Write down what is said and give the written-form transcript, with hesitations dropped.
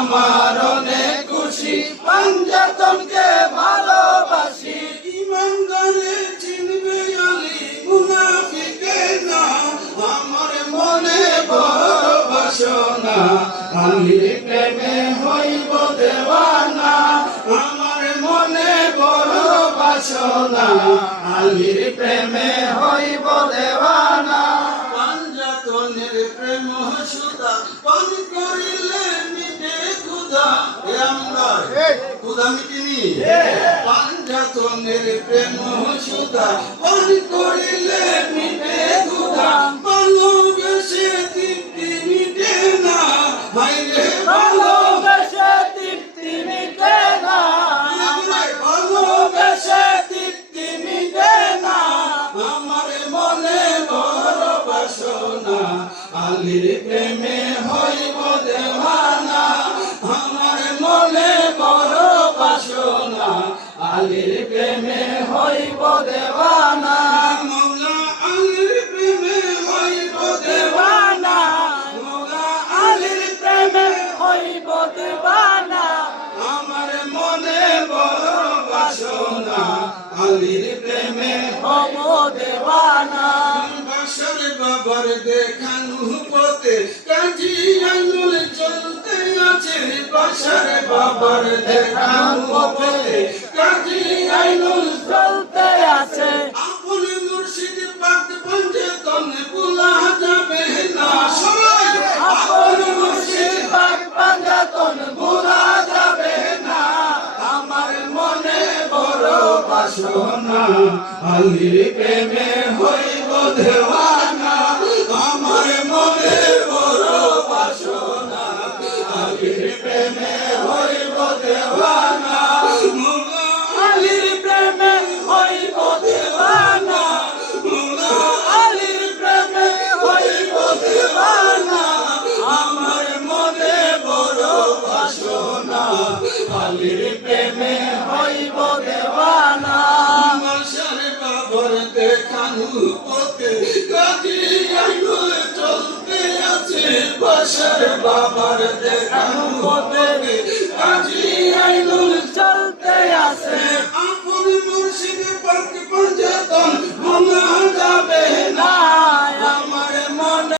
আমার অনেক খুশি পাঞ্জাতনকে ভালোবাসি ইমানদারে চিনবে আলী মুনাফিকে না আমার মনে বড় বাসনা আলীর প্রেমে হইব দেওয়ানা আমার মনে বড় বাসনা আলীর প্রেমে হইব দেওয়ানা পাঞ্জাতনের প্রেম সুধা পান করিলে মিটে ক্ষুধা আমরা ক্ষুধা মিটিনি পাঞ্জাতনের প্রেম সুধা পান করিলে মিটে ক্ষুধা ভালোবেসে তৃপ্তি মিটে না ভাইরে ভালোবেসে তৃপ্তি মিটে না ভালোবেসে তৃপ্তি মিটে না আমার মনে বড় বাসনা আলীর প্রেমে হইব দেওয়ানা আমার মনে বড় বাসনা আলীর প্রেমে হইব দেওয়ানা মৌলা আলীর প্রেমে হইব দেওয়ানা মৌলা আলীর প্রেমে হইব দেওয়ানা আমার মনে বড় বাসনা আলীর প্রেমে হব দেওয়ানা বাসার বাবার দেখানো পথে কাজী আইনুল চলতে আছে বাসার বাবার দেখানো পথে কাজী আইনুল চলতে আছে আপন মুর্শিদ পাক পাঞ্জাতন ভুলা যাবে না সবাই আপন মুর্শিদ পাক পাঞ্জাতন ভুলা যাবে না আমার মনে বড় বাসনা আলীর প্রেমে হইব দেওয়ানা আমার মনে বড় বাসনা আলীর প্রেমে হইব দেওয়ানা আলীর প্রেমে হইব দেওয়ানা আলীর প্রেমে হইব দেওয়ানা আমার মনে বড় বাসনা আলীর প্রেমে হইব দেওয়ানা বাসার বাবার দেখানো পথে কাজী আইনুল চলতে আছে বাসার বাবার দেখানো